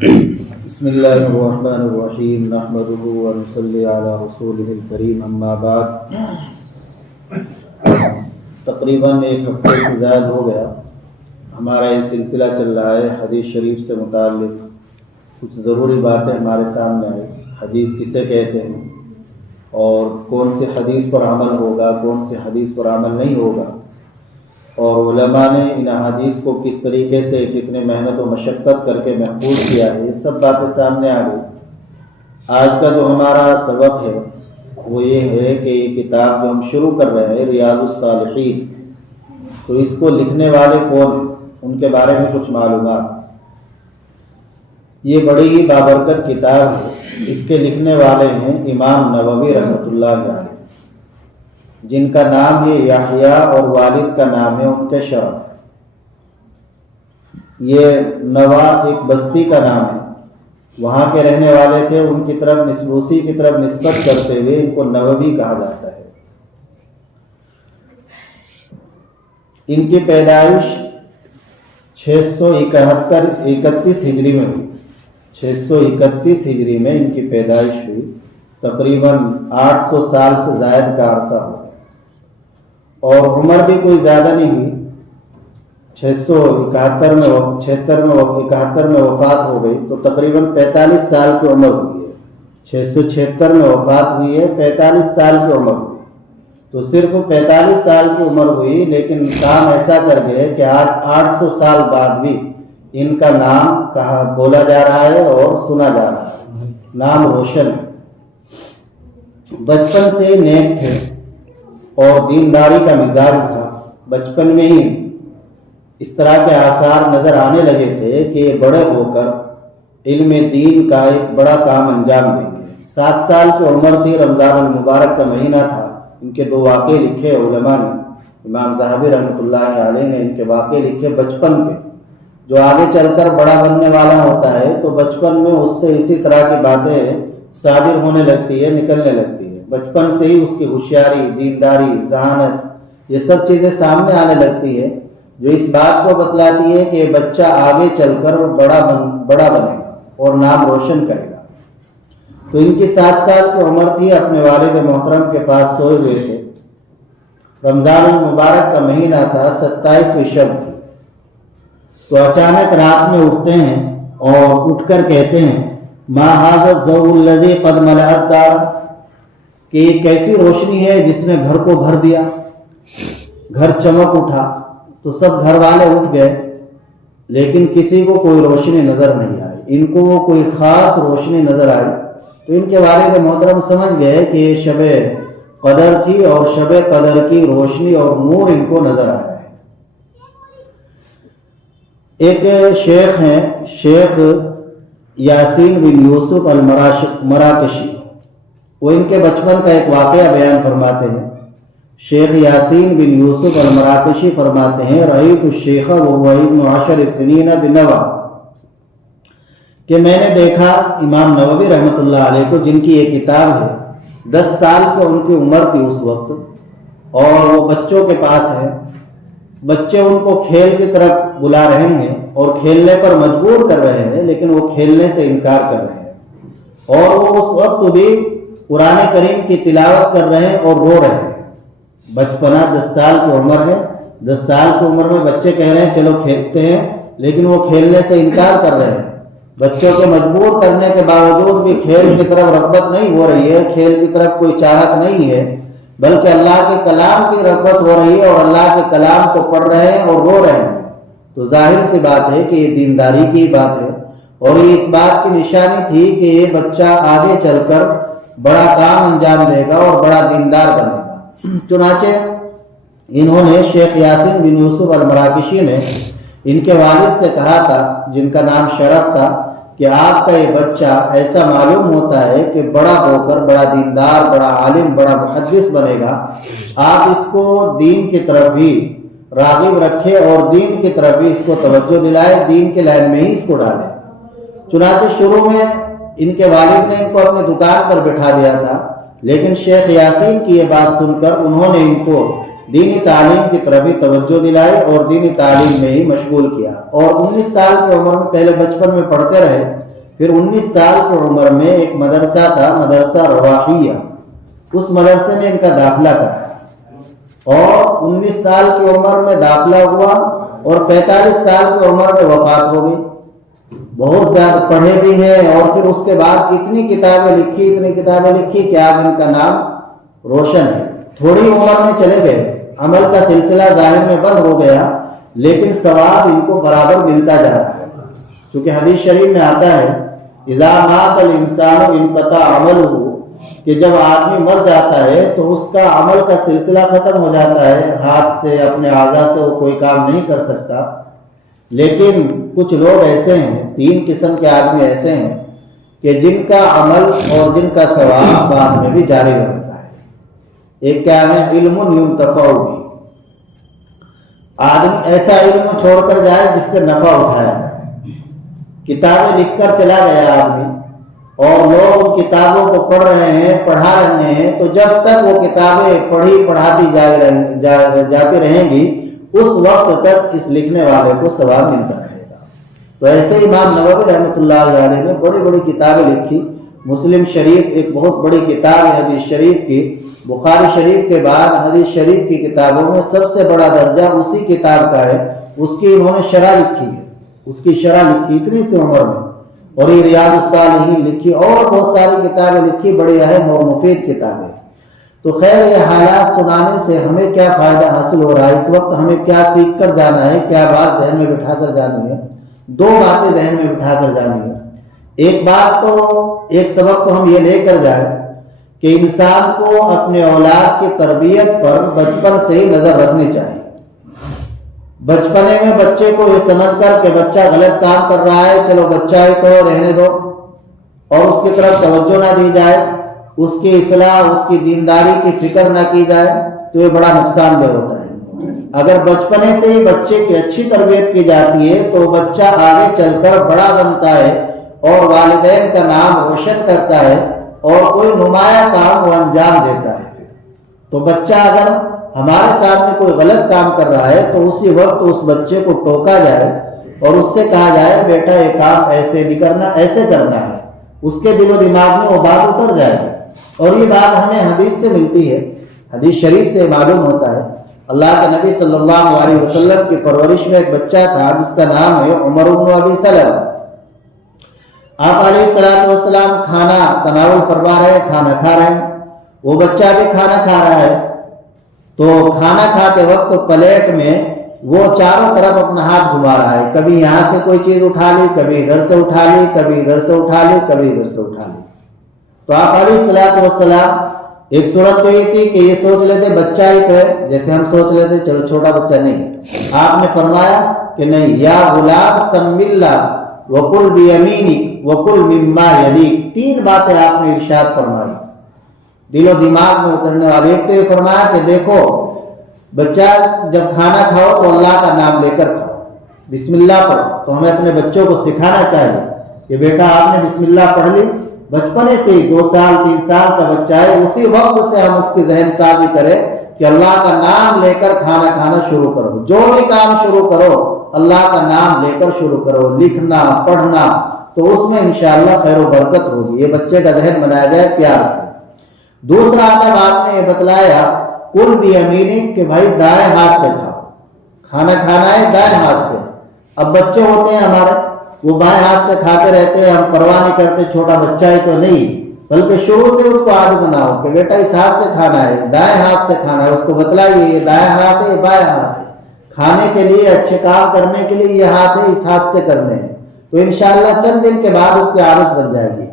بسم اللہ الرحمن الرحیم نحمده ونصلی علی رسولہ الکریم اما بعد۔ تقریباً ایک ہفتے سے زائد ہو گیا ہمارا یہ سلسلہ چل رہا ہے۔ حدیث شریف سے متعلق کچھ ضروری باتیں ہمارے سامنے آئی۔ حدیث کسے کہتے ہیں اور کون سے حدیث پر عمل ہوگا، کون سے حدیث پر عمل نہیں ہوگا، اور علماء نے ان احادیث کو کس طریقے سے کتنے محنت و مشقت کر کے محفوظ کیا ہے، یہ سب باتیں سامنے آ گئی۔ آج کا جو ہمارا سبق ہے وہ یہ ہے کہ یہ کتاب جو ہم شروع کر رہے ہیں ریاض الصالحین، تو اس کو لکھنے والے کون ہیں، ان کے بارے میں کچھ معلومات۔ یہ بڑی ہی بابرکت کتاب ہے۔ اس کے لکھنے والے ہیں امام نووی رحمۃ اللہ علیہ، جن کا نام ہے یحییٰ اور والد کا نام ہے ان کے شرف۔ یہ نوا ایک بستی کا نام ہے، وہاں کے رہنے والے تھے، ان کی طرف اسی کی طرف نسبت کرتے ہوئے ان کو نووی کہا جاتا ہے۔ ان کی پیدائش 631 ہجری میں ہوئی۔ 631 ہجری میں ان کی پیدائش ہوئی، تقریباً 800 سال سے زائد کا عرصہ ہو، اور عمر بھی کوئی زیادہ نہیں ہوئی۔ 671 میں وفات ہو گئی، تو تقریباً 45 سال کی عمر ہوئی ہے۔ 676 میں وفات ہوئی ہے، 45 سال کی عمر ہوئی، تو صرف 45 سال کی عمر ہوئی، لیکن کام ایسا کر گئے کہ آج 800 سال بعد بھی ان کا نام بولا جا رہا ہے اور سنا جا رہا ہے، نام روشن ہے۔ بچپن سے نیک تھے اور دینداری کا مزاج تھا۔ بچپن میں ہی اس طرح کے آثار نظر آنے لگے تھے کہ یہ بڑے ہو کر علم دین کا ایک بڑا کام انجام دیں گے۔ 7 سال کی عمر تھی، رمضان المبارک کا مہینہ تھا۔ ان کے 2 واقعے لکھے علماء نے، امام ذہبی رحمۃ اللہ علیہ نے ان کے واقعے لکھے بچپن کے، جو آگے چل کر بڑا بننے والا ہوتا ہے تو بچپن میں اس سے اسی طرح کی باتیں صادر ہونے لگتی ہے، نکلنے لگتی ہے۔ بچپن سے ہی اس کی ہوشیاری، دینداری، ذہانت، یہ سب چیزیں سامنے آنے لگتی ہے، جو اس بات کو بتلاتی ہے کہ بچہ آگے چل کر بڑا بنے گا اور نام روشن کرے گا۔ تو ان کی 7 سال کی عمر تھی، اپنے والد محترم کے پاس سوئے ہوئے تھے۔ رمضان المبارک کا مہینہ تھا، 27ویں شب تھی، تو اچانک رات میں اٹھتے ہیں اور اٹھ کر کہتے ہیں ما ھذا الضوء الذی قد ملأ الدار، کہ یہ کیسی روشنی ہے جس نے گھر کو بھر دیا۔ گھر چمک اٹھا تو سب گھر والے اٹھ گئے، لیکن کسی کو کوئی روشنی نظر نہیں آئی۔ ان کو وہ کوئی خاص روشنی نظر آئی تو ان کے والد محترم سمجھ گئے کہ یہ شب قدر تھی، اور شب قدر کی روشنی اور نور ان کو نظر آیا ہے۔ ایک شیخ ہیں، شیخ یاسین بن یوسف المراکشی، وہ ان کے بچپن کا ایک واقعہ بیان فرماتے ہیں۔ شیخ یاسین بن یوسف المراکشی فرماتے ہیں رأیت الشیخ وهو ابن 10 سنین بنوا، کہ میں نے دیکھا امام نووی رحمۃ اللہ علیہ کو، جن کی یہ کتاب ہے، 10 سال کی ان کی عمر تھی اس وقت، اور وہ بچوں کے پاس ہے۔ بچے ان کو کھیل کی طرف بلا رہے ہیں اور کھیلنے پر مجبور کر رہے ہیں، لیکن وہ کھیلنے سے انکار کر رہے ہیں، اور وہ اس وقت بھی قرآن کریم کی تلاوت کر رہے ہیں اور رو رہے ہیں۔ بچپنا 10 سال کی عمر ہے، 10 سال کی عمر میں بچے کہہ رہے ہیں چلو کھیلتے ہیں، لیکن وہ کھیلنے سے انکار کر رہے ہیں۔ بچوں کے مجبور کرنے کے باوجود بھی کھیل کی طرف رغبت نہیں ہو رہی ہے، کھیل کی طرف کوئی چاہت نہیں ہے، بلکہ اللہ کے کلام کی رغبت ہو رہی ہے، اور اللہ کے کلام کو پڑھ رہے ہیں اور رو رہے ہیں۔ تو ظاہر سی بات ہے کہ یہ دینداری کی بات ہے، اور یہ اس بات کی نشانی تھی کہ یہ بچہ آگے چل کر بڑا کام انجام دے گا اور بڑا دیندار بنے گا۔ چنانچہ انہوں نے شیخ یاسین بن یوسف المراکشی نے ان کے والد سے کہا تھا، جن کا نام شرف تھا، کہ آپ کا یہ بچہ ایسا معلوم ہوتا ہے کہ بڑا ہو کر بڑا دیندار، بڑا عالم، بڑا محدث بنے گا، آپ اس کو دین کی طرف بھی راغب رکھے اور دین کی طرف بھی اس کو توجہ دلائے، دین کے لائن میں ہی اس کو ڈالے۔ چنانچہ شروع میں ان کے والد نے ان کو اپنی دکان پر بٹھا دیا تھا، لیکن شیخ یاسین کی یہ بات سن کر انہوں نے ان کو دینی تعلیم کی طرف بھی توجہ دلائی اور دینی تعلیم میں ہی مشغول کیا، اور 19 سال کی عمر میں، پہلے بچپن میں پڑھتے رہے، پھر 19 سال کی عمر میں ایک مدرسہ تھا، مدرسہ رواحیہ، اس مدرسے میں ان کا داخلہ کرا اور 19 سال کی عمر میں داخلہ ہوا اور 45 سال کی عمر میں وفات ہو گئی۔ بہت زیادہ پڑھے بھی ہیں اور پھر اس کے بعد اتنی کتابیں لکھی کہ آج ان کا نام روشن ہے۔ تھوڑی عمر میں چلے گئے، عمل کا سلسلہ ظاہر میں بند ہو گیا، لیکن ثواب ان کو برابر ملتا جا رہا ہے، کیونکہ حدیث شریف میں آتا ہے اذا مات الانسان انقطع عمله، کہ جب آدمی مر جاتا ہے تو اس کا عمل کا سلسلہ ختم ہو جاتا ہے، ہاتھ سے اپنے اعضاء سے وہ کوئی کام نہیں کر سکتا۔ لیکن کچھ لوگ ایسے ہیں، 3 قسم کے آدمی ایسے ہیں کہ جن کا عمل اور جن کا ثواب بعد میں بھی جاری رہتا ہے۔ ایک کیا ہے؟ علم ينتفع به، آدمی ایسا علم چھوڑ کر جائے جس سے نفع اٹھایا جائے۔ کتابیں لکھ کر چلا گیا آدمی اور لوگ ان کتابوں کو پڑھ رہے ہیں، پڑھا رہے ہیں، تو جب تک وہ کتابیں پڑھاتی جاتی رہیں گی اس وقت تک اس لکھنے والے کو ثواب ملتا رہے گا۔ تو ایسے امام نووی رحمۃ اللہ علیہ نے بڑی بڑی کتابیں لکھی۔ مسلم شریف ایک بہت بڑی کتاب ہے حدیث شریف کی، بخاری شریف کے بعد حدیث شریف کی کتابوں میں سب سے بڑا درجہ اسی کتاب کا ہے۔ اس کی انہوں نے شرح لکھی ہے، اس کی شرح لکھی اتنی سی عمر میں، اور یہ ریاض الصالحین لکھی اور بہت ساری کتابیں لکھی، بڑی اہم اور مفید کتابیں۔ تو خیر، یہ حالات سنانے سے ہمیں کیا فائدہ حاصل ہو رہا ہے، اس وقت ہمیں کیا سیکھ کر جانا ہے، کیا بات ذہن میں بٹھا کر جانی ہے؟ 2 باتیں ذہن میں بٹھا کر جانی ہے۔ ایک بات تو، ایک سبق تو ہم یہ لے کر جائیں کہ انسان کو اپنے اولاد کی تربیت پر بچپن سے ہی نظر رکھنی چاہیے۔ بچپنے میں بچے کو یہ سمجھ کر کہ بچہ غلط کام کر رہا ہے، چلو بچہ ہی تو رہنے دو، اور اس کی طرف توجہ نہ دی جائے، اس کی اصلاح، اس کی دینداری کی فکر نہ کی جائے، تو یہ بڑا نقصان دہ ہوتا ہے۔ اگر بچپنے سے ہی بچے کی اچھی تربیت کی جاتی ہے تو بچہ آگے چل کر بڑا بنتا ہے اور والدین کا نام روشن کرتا ہے اور کوئی نمایاں کام وہ انجام دیتا ہے۔ تو بچہ اگر ہمارے سامنے کوئی غلط کام کر رہا ہے تو اسی وقت اس بچے کو ٹوکا جائے اور اس سے کہا جائے بیٹا یہ کام ایسے نہیں کرنا، ایسے کرنا ہے، اس کے دل و دماغ میں وہ بات اتر جائے گی۔ اور یہ بات ہمیں حدیث سے ملتی ہے، حدیث شریف سے معلوم ہوتا ہے۔ اللہ کے نبی صلی اللہ علیہ وسلم کی پرورش میں ایک بچہ تھا جس کا نام ہے عمر بن ابی سلمہ۔ آپ علیہ الصلوۃ والسلام کھانا تناول فرما رہے، کھانا کھا رہے ہیں، وہ بچہ بھی کھانا کھا رہا ہے۔ تو کھانا کھاتے وقت پلیٹ میں وہ چاروں طرف اپنا ہاتھ گھما رہا ہے، کبھی یہاں سے کوئی چیز اٹھا لی، کبھی ادھر سے اٹھا لی، کبھی ادھر سے اٹھا لی، کبھی ادھر سے اٹھا لی۔ تو آپ علیہ الصلوۃ والسلام، ایک صورت تو یہ تھی کہ یہ سوچ لیتے بچہ ہی تو ہے، جیسے ہم سوچ لیتے چلو چھوٹا بچہ نہیں، آپ نے فرمایا کہ نہیں، یا غلام سم اللہ وکل بیمینک وکل مما یلیک، 3 باتیں آپ نے ارشاد فرمائی دل و دماغ میں اترنے والی۔ ایک تو یہ فرمایا کہ دیکھو بچہ جب کھانا کھاؤ تو اللہ کا نام لے کر کھاؤ، بسم اللہ پڑھو۔ تو ہمیں اپنے بچوں کو سکھانا چاہیے کہ بیٹا آپ نے بسم اللہ پڑھ لی، بچپنے سے ہی 2 سال 3 سال کا بچہ ہے، اسی وقت سے ہم اس کی ذہن سازی کریں کہ اللہ کا نام لے کر کھانا کھانا شروع کرو، جو بھی کام شروع کرو اللہ کا نام لے کر شروع کرو، لکھنا پڑھنا، تو اس میں انشاءاللہ خیر و برکت ہوگی۔ یہ بچے کا ذہن بنایا جائے پیار سے۔ دوسرا آدم آپ نے یہ بتلایا کل بیمینک کہ بھائی دائیں ہاتھ سے کھاؤ، کھانا کھانا ہے دائیں ہاتھ سے۔ اب بچے ہوتے ہیں ہمارے، وہ بائیں ہاتھ سے کھاتے رہتے ہیں، ہم پرواہ نہیں کرتے، چھوٹا بچہ ہی تو نہیں، بلکہ شروع سے اس کو عادت بناؤ کہ بیٹا اس ہاتھ سے کھانا ہے، دائیں ہاتھ سے کھانا ہے، اس کو بتلائیے یہ دائیں ہاتھ ہے یہ بائیں ہاتھ ہے، کھانے کے لیے اچھے کام کرنے کے لیے یہ ہاتھ ہے، اس ہاتھ سے کرنے ہیں، تو انشاءاللہ چند دن کے بعد اس کی عادت بن جائے گی۔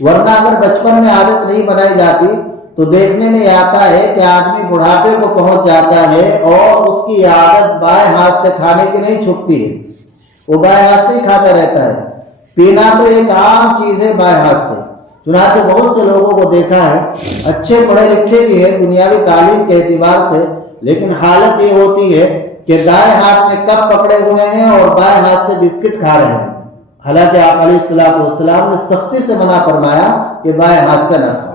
ورنہ اگر بچپن میں عادت نہیں بنائی جاتی تو دیکھنے میں آتا ہے کہ آدمی بڑھاپے کو پہنچ جاتا ہے اور اس کی عادت بائیں ہاتھ سے کھانے کی نہیں چھپتی ہے، وہ بائیں ہاتھ سے ہی کھاتا رہتا ہے۔ پینا تو ایک عام چیز ہے بائیں ہاتھ سے، چنانچہ بہت سے لوگوں کو دیکھا ہے اچھے پڑھے لکھے بھی ہیں دنیاوی تعلیم کے اعتبار سے، لیکن حالت یہ ہوتی ہے کہ دائیں ہاتھ میں کپ پکڑے ہوئے ہیں اور بائیں ہاتھ سے بسکٹ کھا رہے ہیں، حالانکہ آپ علیہ الصلوۃ والسلام نے سختی سے منع فرمایا کہ بائیں ہاتھ سے نہ کھاؤ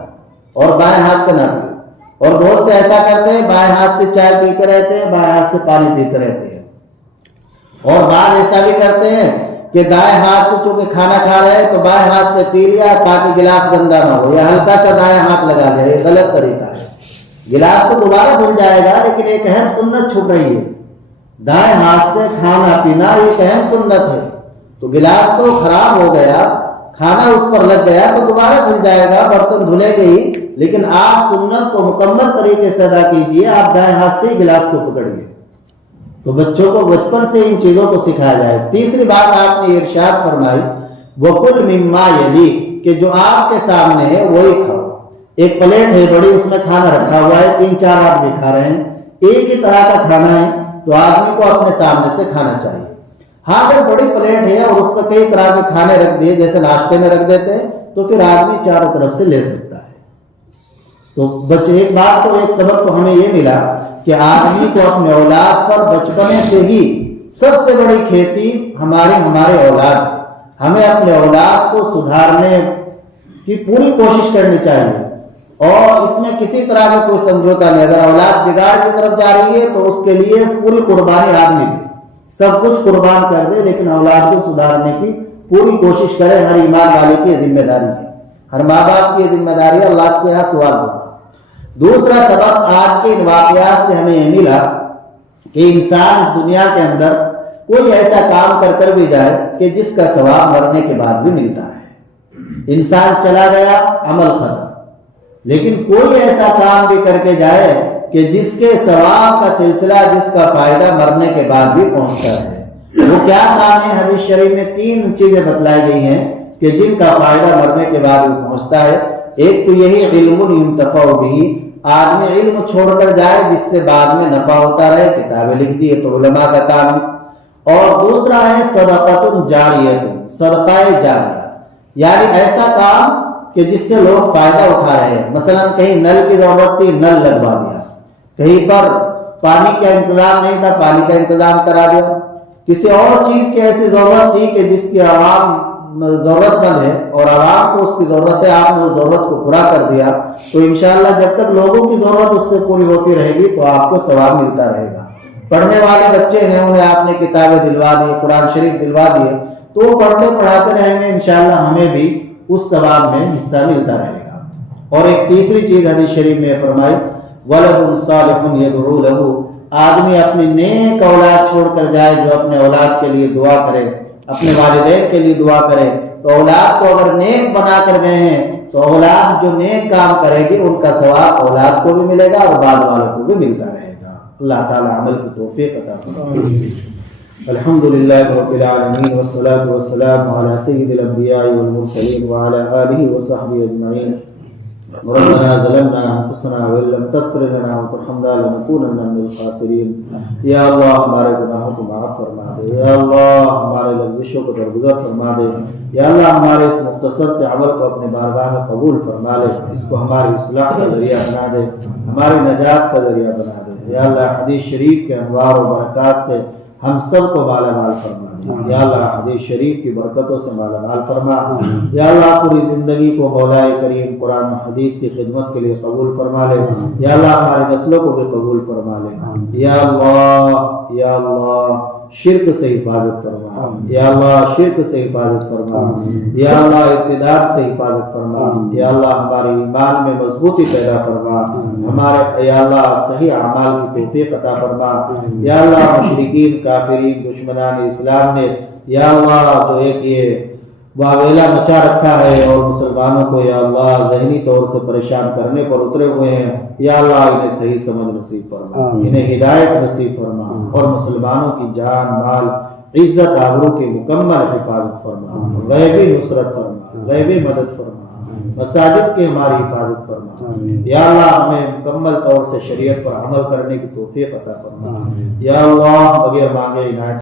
اور بائیں ہاتھ سے نہ پیو۔ اور بہت سے ایسا کرتے ہیں بائیں ہاتھ سے چائے پیتے رہتے ہیں، بائیں ہاتھ سے پانی پیتے رہتے ہیں، اور بعض ایسا بھی کرتے ہیں کہ دائیں ہاتھ سے چونکہ کھانا کھا رہے ہیں تو بائیں ہاتھ سے پی لیا تاکہ گلاس گندا نہ ہو، یا ہلکا سا دائیں ہاتھ لگا دیا، یہ غلط طریقہ ہے۔ گلاس تو دوبارہ دھل جائے گا، لیکن ایک اہم سنت چھوٹ رہی ہے، دائیں ہاتھ سے کھانا پینا ایک اہم سنت ہے۔ تو گلاس تو خراب ہو گیا، کھانا اس پر لگ گیا تو دوبارہ دھل جائے گا، برتن دھلے گے ہی، لیکن آپ سنت کو مکمل طریقے سے ادا کیجیے، آپ دائیں ہاتھ سے گلاس کو پکڑیے۔ تو بچوں کو بچپن سے ان چیزوں کو سکھایا جائے۔ تیسری بات آپ نے ارشاد فرمائی وَكُلْ مِمَّا يَلِيكَ، کہ جو آپ کے سامنے ہے وہی کھاؤ۔ ایک پلیٹ ہے بڑی، اس میں کھانا رکھا ہوا ہے، 3-4 آدمی کھا رہے ہیں، ایک ہی طرح کا کھانا ہے تو آدمی کو اپنے سامنے سے کھانا چاہیے۔ ہاں اگر بڑی پلیٹ ہے اور اس پہ کئی طرح کے کھانے رکھ دیے جیسے ناشتے میں رکھ دیتے ہیں تو پھر آدمی چاروں طرف سے لے سکتا ہے۔ تو بچے ایک بات تو ایک سبق تو ہمیں یہ ملا کہ آدمی کو اپنے اولاد پر بچپنے سے ہی، سب سے بڑی کھیتی ہمارے اولاد ہے، ہمیں اپنے اولاد کو سدھارنے کی پوری کوشش کرنی چاہیے، اور اس میں کسی طرح کا کوئی سمجھوتا نہیں۔ اگر اولاد بگاڑ کی طرف جا رہی ہے تو اس کے لیے پوری قربانی آدمی دے، سب کچھ قربان کر دے، لیکن اولاد کو سدھارنے کی پوری کوشش کرے۔ ہر ایمان والے کی ذمہ داری ہے، ہر ماں باپ کی ذمہ داری ہے، اللہ سے یہاں سوال ہوگا۔ دوسرا سبق آج کے ان واقعات سے ہمیں یہ ملا کہ انسان اس دنیا کے اندر کوئی ایسا کام کر بھی جائے کہ جس کا ثواب مرنے کے بعد بھی ملتا ہے۔ انسان چلا گیا، عمل ختم، لیکن کوئی ایسا کام بھی کر کے جائے کہ جس کے ثواب کا سلسلہ، جس کا فائدہ مرنے کے بعد بھی پہنچتا ہے۔ وہ کیا کام ہے؟ حدیث شریف میں 3 چیزیں بتلائی گئی ہیں کہ جن کا فائدہ مرنے کے بعد بھی پہنچتا ہے۔ ایک تو یہی علم ينتفع به، آدمی علم چھوڑ کر جائے جس سے بعد میں نفع ہوتا رہے، کتابیں لکھ دی تو علماء کا کام ہے۔ اور دوسرا ہے صدقۃ جاریہ، صدقہ جاریہ، یعنی ایسا کام کہ جس سے لوگ فائدہ اٹھا رہے ہیں۔ مثلا کہیں نل کی ضرورت تھی، نل لگوا دیا، کہیں پر پانی کا انتظام نہیں تھا، پانی کا انتظام کرا دیا، کسی اور چیز کی ایسی ضرورت تھی کہ جس کی عوام ضرورت مند ہے اور عوام کو اس کی ضرورت ہے، آپ نے اس ضرورت کو پورا کر دیا، تو انشاءاللہ جب تک لوگوں کی ضرورت اس سے پوری ہوتی رہے گی تو آپ کو ثواب ملتا رہے گا۔ پڑھنے والے بچے ہیں، انہیں آپ نے کتابیں دلوا دی، قرآن شریف دلوا دیے، تو وہ پڑھتے پڑھاتے رہیں گے، انشاءاللہ ہمیں بھی اس ثواب میں حصہ ملتا رہے گا۔ اور ایک تیسری چیز حدیث شریف میں فرمائی وَلَدٌ صَالِحٌ يَدْعُو لَهُ، آدمی اپنی نیک اولاد چھوڑ کر جائے جو اپنے اولاد کے لیے دعا کرے، اپنے والدین کے لیے دعا کرے، تو اولاد کو اگر نیک بنا کر گئے ہیں تو اولاد جو نیک کام کرے گی ان کا ثواب اولاد کو بھی ملے گا اور بعد والوں کو بھی ملتا رہے گا۔ اللہ تعالی عمل کی توفیق عطا فرمائے۔ الحمدللہ رب العالمین والصلاة والسلام علی سید الانبیاء والمرسلین وعلی آلہ وصحبہ اجمعین۔ ربنا ظلمنا انفسنا وان لم تغفر لنا وترحمنا لنكونن من الخاسرین۔ یا اللہ ہمارے گناہوں کو معاف فرما دے، یا اللہ ہمارے لغزشوں کو درگزر فرما دے، یا اللہ ہمارے اس مختصر سے عمل کو اپنے بارگاہ میں قبول فرما لے، اس کو ہماری اصلاح کا ذریعہ بنا دے، ہماری نجات کا ذریعہ بنا دے۔ یا اللہ حدیث شریف کے انوار و برکات سے ہم سب کو مالا مال فرما دے، یا اللہ حدیث شریف کی برکتوں سے مالا مال فرما، یا اللہ پوری زندگی کو مولا کریم قرآن و حدیث کی خدمت کے لیے قبول فرما لے، یا اللہ ہماری نسلوں کو بھی قبول فرما لے، یا اللہ شرک سے حفاظت فرما، یا اللہ شرک سے حفاظت فرما، یا اللہ ارتداد سے حفاظت فرما، یا اللہ ہمارے ایمان میں مضبوطی پیدا فرما، ہمارے یا اللہ صحیح اعمال کی توفیق عطا فرما، یا اللہ مشرکین کافرین دشمنان اسلام نے یا اللہ جو ایک یہ واویلا مچا رکھا ہے اور مسلمانوں کو یا اللہ ذہنی طور سے پریشان کرنے پر اترے ہوئے ہیں، یا اللہ انہیں صحیح سمجھ نصیب فرما، انہیں ہدایت نصیب فرما، اور مسلمانوں کی جان مال عزت آبرو کی مکمل حفاظت فرما، غیبی نصرت فرما، غیبی مدد فرما، مساجد کی ہماری حفاظت فرما، یا اللہ ہمیں مکمل طور سے شریعت پر عمل کرنے کی توفیق عطا فرما، یا اللہ بغیر مانگے عنایت